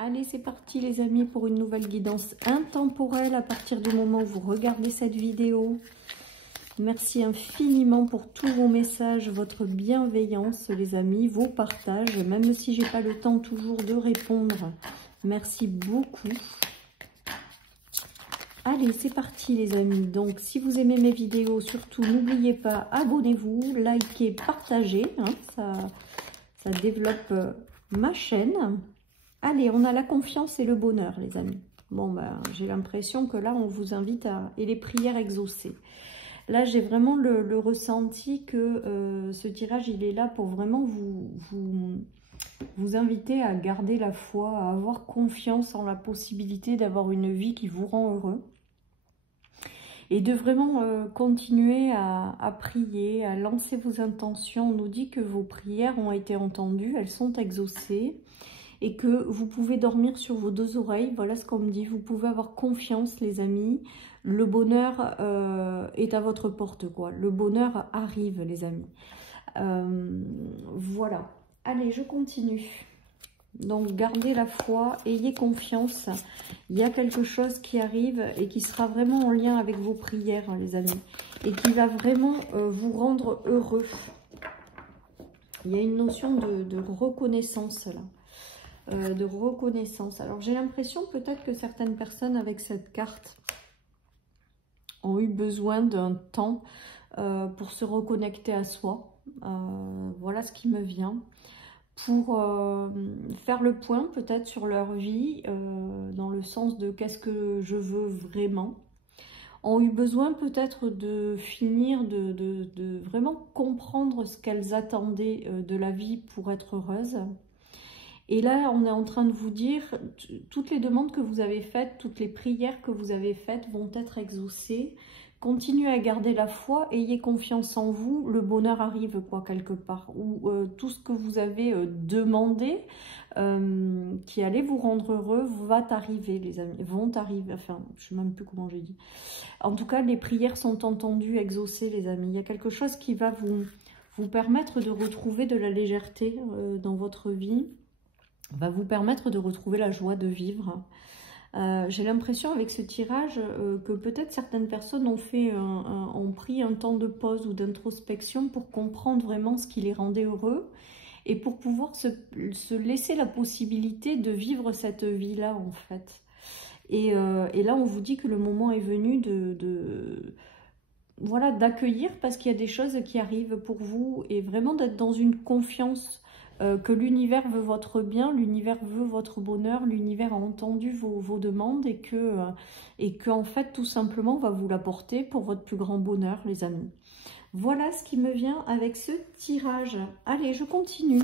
Allez, c'est parti les amis pour une nouvelle guidance intemporelle à partir du moment où vous regardez cette vidéo. Merci infiniment pour tous vos messages, votre bienveillance les amis, vos partages, même si j'ai pas le temps toujours de répondre. Merci beaucoup. Allez, c'est parti les amis. Donc, si vous aimez mes vidéos, surtout n'oubliez pas, abonnez-vous, likez, partagez. Hein, ça développe ma chaîne. Allez, on a la confiance et le bonheur, les amis. Bon, ben, j'ai l'impression que là, on vous invite à... Et les prières exaucées. Là, j'ai vraiment le ressenti que ce tirage, il est là pour vraiment vous inviter à garder la foi, à avoir confiance en la possibilité d'avoir une vie qui vous rend heureux. Et de vraiment continuer à prier, à lancer vos intentions. On nous dit que vos prières ont été entendues, elles sont exaucées. Et que vous pouvez dormir sur vos deux oreilles. Voilà ce qu'on me dit. Vous pouvez avoir confiance, les amis. Le bonheur est à votre porte, quoi. Le bonheur arrive, les amis. Voilà. Allez, je continue. Donc, gardez la foi, ayez confiance. Il y a quelque chose qui arrive et qui sera vraiment en lien avec vos prières, les amis. Et qui va vraiment vous rendre heureux. Il y a une notion de reconnaissance, là. De reconnaissance. Alors j'ai l'impression peut-être que certaines personnes avec cette carte ont eu besoin d'un temps pour se reconnecter à soi. Voilà ce qui me vient. Pour faire le point peut-être sur leur vie, dans le sens de qu'est-ce que je veux vraiment. Ont eu besoin peut-être de finir, de vraiment comprendre ce qu'elles attendaient de la vie pour être heureuses. Et là, on est en train de vous dire, toutes les demandes que vous avez faites, toutes les prières que vous avez faites vont être exaucées. Continuez à garder la foi, ayez confiance en vous, le bonheur arrive quoi quelque part. Ou tout ce que vous avez demandé, qui allait vous rendre heureux, va arriver les amis, vont arriver. Enfin, je ne sais même plus comment j'ai dit. En tout cas, les prières sont entendues, exaucées les amis. Il y a quelque chose qui va vous permettre de retrouver de la légèreté dans votre vie. Va vous permettre de retrouver la joie de vivre. J'ai l'impression avec ce tirage que peut-être certaines personnes ont pris un temps de pause ou d'introspection pour comprendre vraiment ce qui les rendait heureux et pour pouvoir se laisser la possibilité de vivre cette vie-là en fait. Et là on vous dit que le moment est venu voilà, d'accueillir parce qu'il y a des choses qui arrivent pour vous et vraiment d'être dans une confiance que l'univers veut votre bien, l'univers veut votre bonheur, l'univers a entendu vos demandes et que en fait tout simplement va vous l'apporter pour votre plus grand bonheur les amis. Voilà ce qui me vient avec ce tirage. Allez, je continue.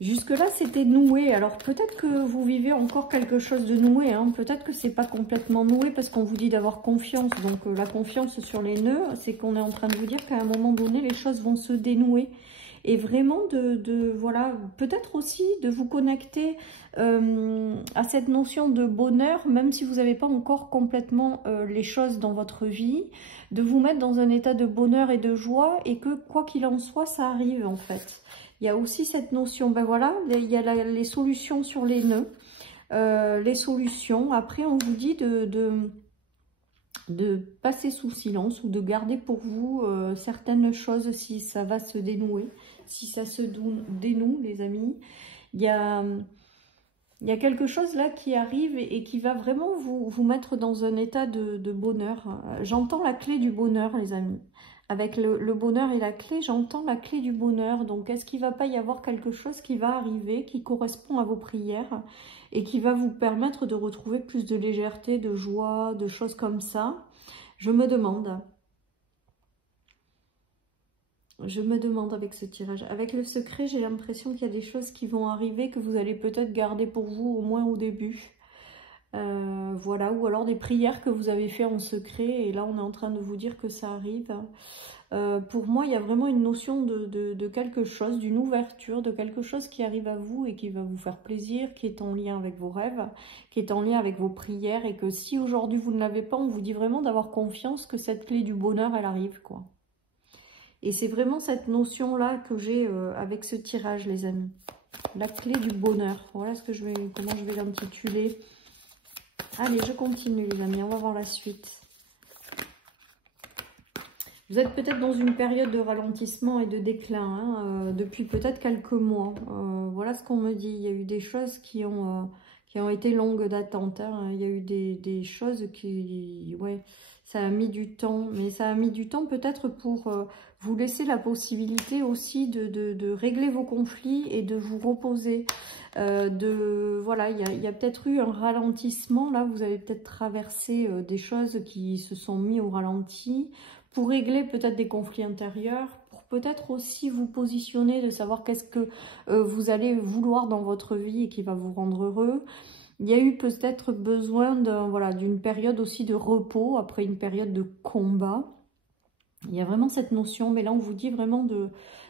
Jusque-là, c'était noué. Alors, peut-être que vous vivez encore quelque chose de noué. Hein. Peut-être que c'est pas complètement noué parce qu'on vous dit d'avoir confiance. Donc, la confiance sur les nœuds, c'est qu'on est en train de vous dire qu'à un moment donné, les choses vont se dénouer. Et vraiment, voilà, peut-être aussi de vous connecter à cette notion de bonheur, même si vous n'avez pas encore complètement les choses dans votre vie, de vous mettre dans un état de bonheur et de joie et que, quoi qu'il en soit, ça arrive en fait. Il y a aussi cette notion, ben voilà, il y a les solutions sur les nœuds, les solutions. Après, on vous dit de passer sous silence ou de garder pour vous certaines choses si ça va se dénouer, si ça se dénoue, les amis. Il y a quelque chose là qui arrive et qui va vraiment vous mettre dans un état de bonheur. J'entends la clé du bonheur, les amis. Avec le bonheur et la clé, j'entends la clé du bonheur. Donc, est-ce qu'il ne va pas y avoir quelque chose qui va arriver, qui correspond à vos prières et qui va vous permettre de retrouver plus de légèreté, de joie, de choses comme ça? Je me demande. Je me demande avec ce tirage. Avec le secret, j'ai l'impression qu'il y a des choses qui vont arriver que vous allez peut-être garder pour vous, au moins au début. Voilà, ou alors des prières que vous avez fait en secret et là on est en train de vous dire que ça arrive. Pour moi il y a vraiment une notion de quelque chose, d'une ouverture, de quelque chose qui arrive à vous et qui va vous faire plaisir, qui est en lien avec vos rêves, qui est en lien avec vos prières et que si aujourd'hui vous ne l'avez pas, on vous dit vraiment d'avoir confiance que cette clé du bonheur elle arrive quoi. Et c'est vraiment cette notion-là que j'ai avec ce tirage, les amis. La clé du bonheur. Voilà comment je vais l'intituler. Allez, je continue, les amis. On va voir la suite. Vous êtes peut-être dans une période de ralentissement et de déclin depuis peut-être quelques mois. Voilà ce qu'on me dit. Il y a eu des choses qui ont été longues d'attente. Hein. Il y a eu des choses qui... Ouais, ça a mis du temps. Mais ça a mis du temps peut-être pour vous laisser la possibilité aussi de régler vos conflits et de vous reposer. Voilà, il y a peut-être eu un ralentissement. Là, vous avez peut-être traversé des choses qui se sont mis au ralenti pour régler peut-être des conflits intérieurs, pour peut-être aussi vous positionner, de savoir qu'est-ce que vous allez vouloir dans votre vie et qui va vous rendre heureux. Il y a eu peut-être besoin d'une période aussi de repos, après une période de combat. Il y a vraiment cette notion, mais là on vous dit vraiment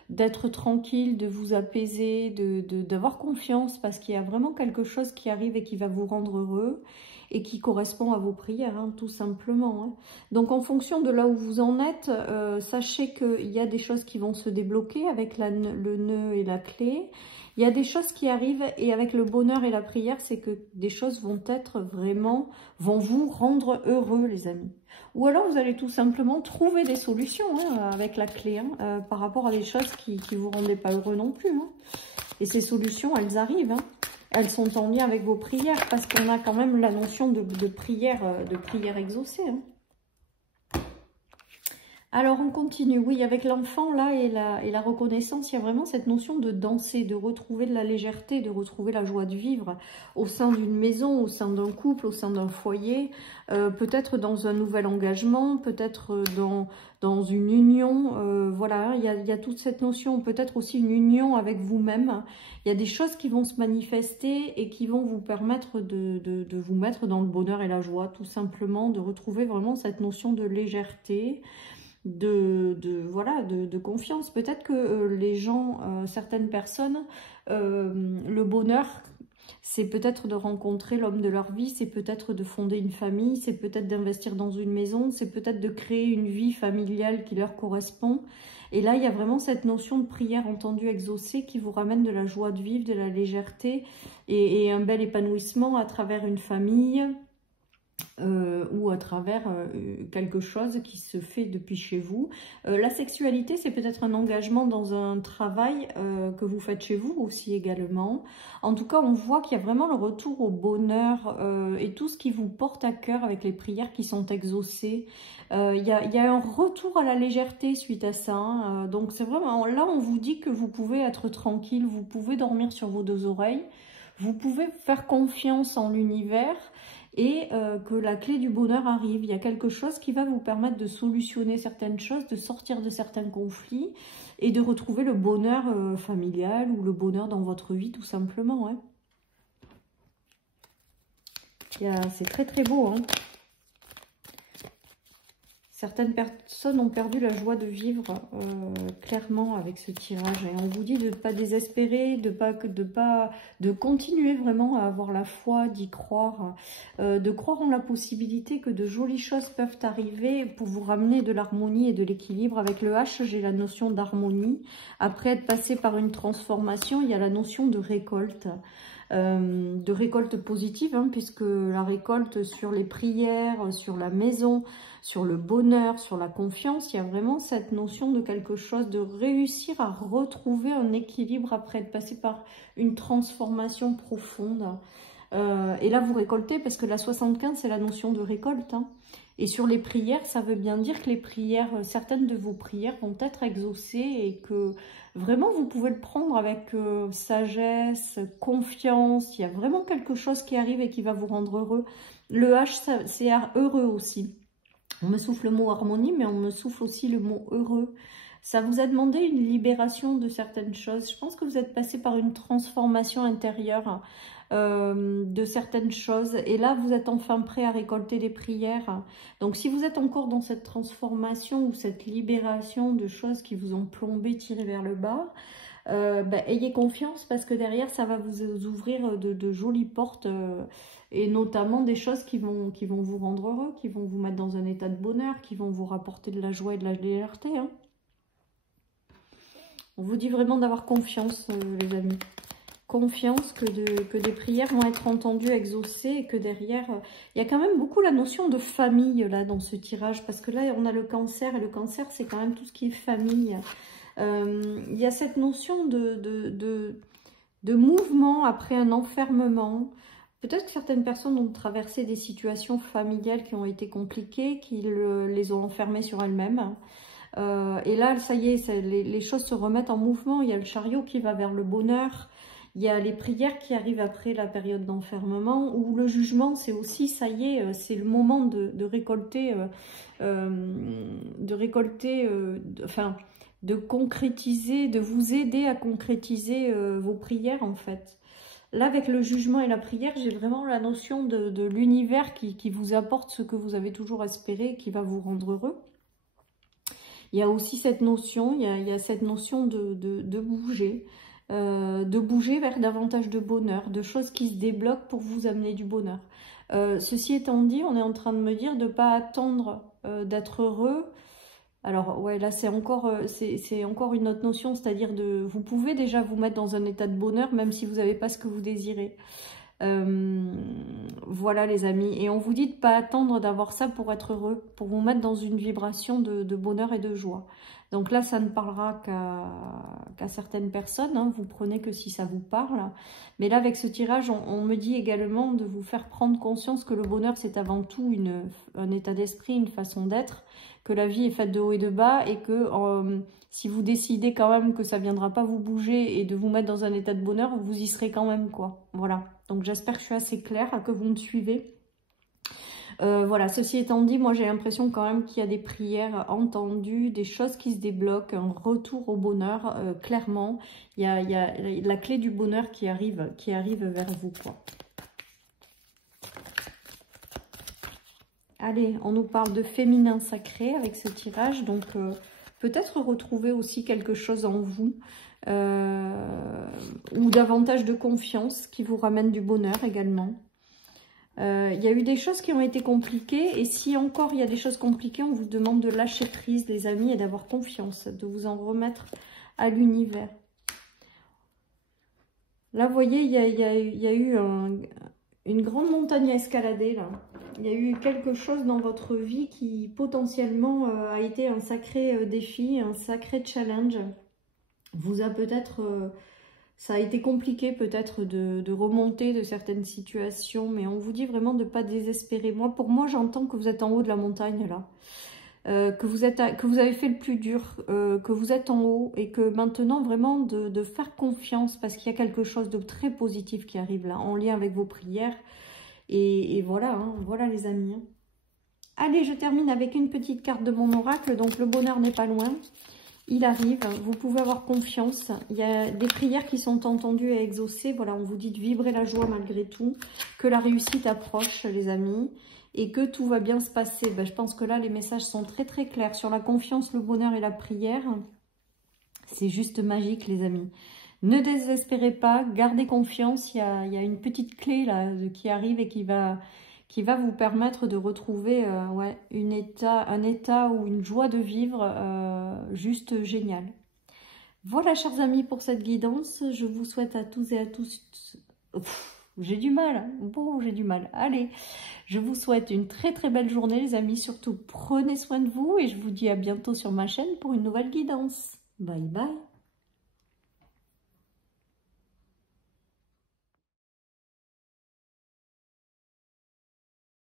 d'être tranquille, de vous apaiser, d'avoir confiance, parce qu'il y a vraiment quelque chose qui arrive et qui va vous rendre heureux et qui correspond à vos prières, hein, tout simplement. Hein. Donc en fonction de là où vous en êtes, sachez qu'il y a des choses qui vont se débloquer avec le nœud et la clé. Il y a des choses qui arrivent et avec le bonheur et la prière, c'est que des choses vont vous rendre heureux, les amis. Ou alors vous allez tout simplement trouver des solutions avec la clé par rapport à des choses qui ne vous rendaient pas heureux non plus. Hein. Et ces solutions, elles arrivent. Hein. Elles sont en lien avec vos prières parce qu'on a quand même la notion de prière exaucée. Hein. Alors on continue, oui, avec l'enfant là et la reconnaissance, il y a vraiment cette notion de danser, de retrouver de la légèreté, de retrouver la joie de vivre au sein d'une maison, au sein d'un couple, au sein d'un foyer, peut-être dans un nouvel engagement, peut-être dans une union, voilà, il y a toute cette notion, peut-être aussi une union avec vous-même. Il y a des choses qui vont se manifester et qui vont vous permettre de vous mettre dans le bonheur et la joie, tout simplement, de retrouver vraiment cette notion de légèreté, de confiance. Peut-être que les gens, certaines personnes, le bonheur, c'est peut-être de rencontrer l'homme de leur vie, c'est peut-être de fonder une famille, c'est peut-être d'investir dans une maison, c'est peut-être de créer une vie familiale qui leur correspond. Et là, il y a vraiment cette notion de prière entendue, exaucée, qui vous ramène de la joie de vivre, de la légèreté et un bel épanouissement à travers une famille, ou à travers quelque chose qui se fait depuis chez vous. La sexualité, c'est peut-être un engagement dans un travail que vous faites chez vous aussi également. En tout cas, on voit qu'il y a vraiment le retour au bonheur et tout ce qui vous porte à cœur avec les prières qui sont exaucées. Il y a un retour à la légèreté suite à ça. Hein. Donc c'est vraiment, là on vous dit que vous pouvez être tranquille, vous pouvez dormir sur vos deux oreilles, vous pouvez faire confiance en l'univers, et que la clé du bonheur arrive. Il y a quelque chose qui va vous permettre de solutionner certaines choses, de sortir de certains conflits et de retrouver le bonheur familial ou le bonheur dans votre vie, tout simplement. Hein. C'est très très beau. Hein. Certaines personnes ont perdu la joie de vivre clairement avec ce tirage. Et on vous dit de ne pas désespérer, de continuer vraiment à avoir la foi, d'y croire, de croire en la possibilité que de jolies choses peuvent arriver pour vous ramener de l'harmonie et de l'équilibre. Avec le H, j'ai la notion d'harmonie. Après être passé par une transformation, il y a la notion de récolte. De récolte positive, hein, puisque la récolte sur les prières, sur la maison, sur le bonheur, sur la confiance, il y a vraiment cette notion de quelque chose, de réussir à retrouver un équilibre après être passé par une transformation profonde. Et là, vous récoltez, parce que la 75, c'est la notion de récolte. Hein. Et sur les prières, ça veut bien dire que les prières, certaines de vos prières vont être exaucées et que vraiment, vous pouvez le prendre avec sagesse, confiance. Il y a vraiment quelque chose qui arrive et qui va vous rendre heureux. Le H, c'est heureux aussi. On me souffle le mot harmonie, mais on me souffle aussi le mot heureux. Ça vous a demandé une libération de certaines choses. Je pense que vous êtes passé par une transformation intérieure de certaines choses. Et là, vous êtes enfin prêt à récolter des prières. Donc, si vous êtes encore dans cette transformation ou cette libération de choses qui vous ont plombé, tiré vers le bas, ayez confiance parce que derrière, ça va vous ouvrir de jolies portes et notamment des choses qui vont vous rendre heureux, qui vont vous mettre dans un état de bonheur, qui vont vous rapporter de la joie et de la légèreté. Hein. On vous dit vraiment d'avoir confiance, les amis. Confiance que des prières vont être entendues, exaucées, et que derrière, il y a quand même beaucoup la notion de famille là dans ce tirage, parce que là on a le cancer, et le cancer c'est quand même tout ce qui est famille. Il y a cette notion de mouvement après un enfermement. Peut-être que certaines personnes ont traversé des situations familiales qui ont été compliquées, qui les ont enfermées sur elles-mêmes. Et là, ça y est, les choses se remettent en mouvement. Il y a le chariot qui va vers le bonheur. Il y a les prières qui arrivent après la période d'enfermement, ou le jugement, c'est aussi, ça y est, c'est le moment de récolter, enfin, de concrétiser, de vous aider à concrétiser vos prières en fait. Là, avec le jugement et la prière, j'ai vraiment la notion de l'univers qui vous apporte ce que vous avez toujours espéré, qui va vous rendre heureux. Il y a aussi cette notion, il y a cette notion de bouger vers davantage de bonheur, de choses qui se débloquent pour vous amener du bonheur. Ceci étant dit, on est en train de me dire de ne pas attendre d'être heureux. Alors ouais, là c'est encore une autre notion, c'est-à-dire vous pouvez déjà vous mettre dans un état de bonheur même si vous n'avez pas ce que vous désirez. Voilà les amis, et on vous dit de ne pas attendre d'avoir ça pour être heureux, pour vous mettre dans une vibration de bonheur et de joie. Donc là ça ne parlera qu'à certaines personnes, hein. Vous prenez que si ça vous parle. Mais là avec ce tirage on me dit également de vous faire prendre conscience que le bonheur c'est avant tout un état d'esprit, une façon d'être, que la vie est faite de haut et de bas, et que si vous décidez quand même que ça ne viendra pas vous bouger et de vous mettre dans un état de bonheur, vous y serez quand même quoi. Voilà, donc j'espère que je suis assez claire, que vous me suivez. Voilà, ceci étant dit, moi j'ai l'impression quand même qu'il y a des prières entendues, des choses qui se débloquent, un retour au bonheur, clairement. Il y a la clé du bonheur qui arrive vers vous, quoi. Allez, on nous parle de féminin sacré avec ce tirage, donc peut-être retrouver aussi quelque chose en vous, ou davantage de confiance qui vous ramène du bonheur également. Il y a eu des choses qui ont été compliquées, et si encore il y a des choses compliquées, on vous demande de lâcher prise les amis et d'avoir confiance, de vous en remettre à l'univers. Là vous voyez, il y a eu une grande montagne à escalader là. Il y a eu quelque chose dans votre vie qui potentiellement a été un sacré défi, un sacré challenge. Vous a peut-être... ça a été compliqué peut-être de remonter de certaines situations, mais on vous dit vraiment de ne pas désespérer. Pour moi, j'entends que vous êtes en haut de la montagne là. Que vous avez fait le plus dur, que vous êtes en haut, et que maintenant vraiment de faire confiance, parce qu'il y a quelque chose de très positif qui arrive là, en lien avec vos prières. Et voilà, hein, voilà les amis. Allez, je termine avec une petite carte de mon oracle. Donc le bonheur n'est pas loin, il arrive, vous pouvez avoir confiance. Il y a des prières qui sont entendues et exaucées. Voilà, on vous dit de vibrer la joie malgré tout, que la réussite approche les amis, et que tout va bien se passer. Ben, je pense que là les messages sont très très clairs sur la confiance, le bonheur et la prière. C'est juste magique les amis. Ne désespérez pas, gardez confiance, il y a une petite clé là qui arrive et qui va vous permettre de retrouver ouais, un état ou une joie de vivre juste génial. Voilà chers amis pour cette guidance, je vous souhaite à tous et à tous... J'ai du mal, bon j'ai du mal, allez, je vous souhaite une très très belle journée les amis, surtout prenez soin de vous et je vous dis à bientôt sur ma chaîne pour une nouvelle guidance. Bye bye.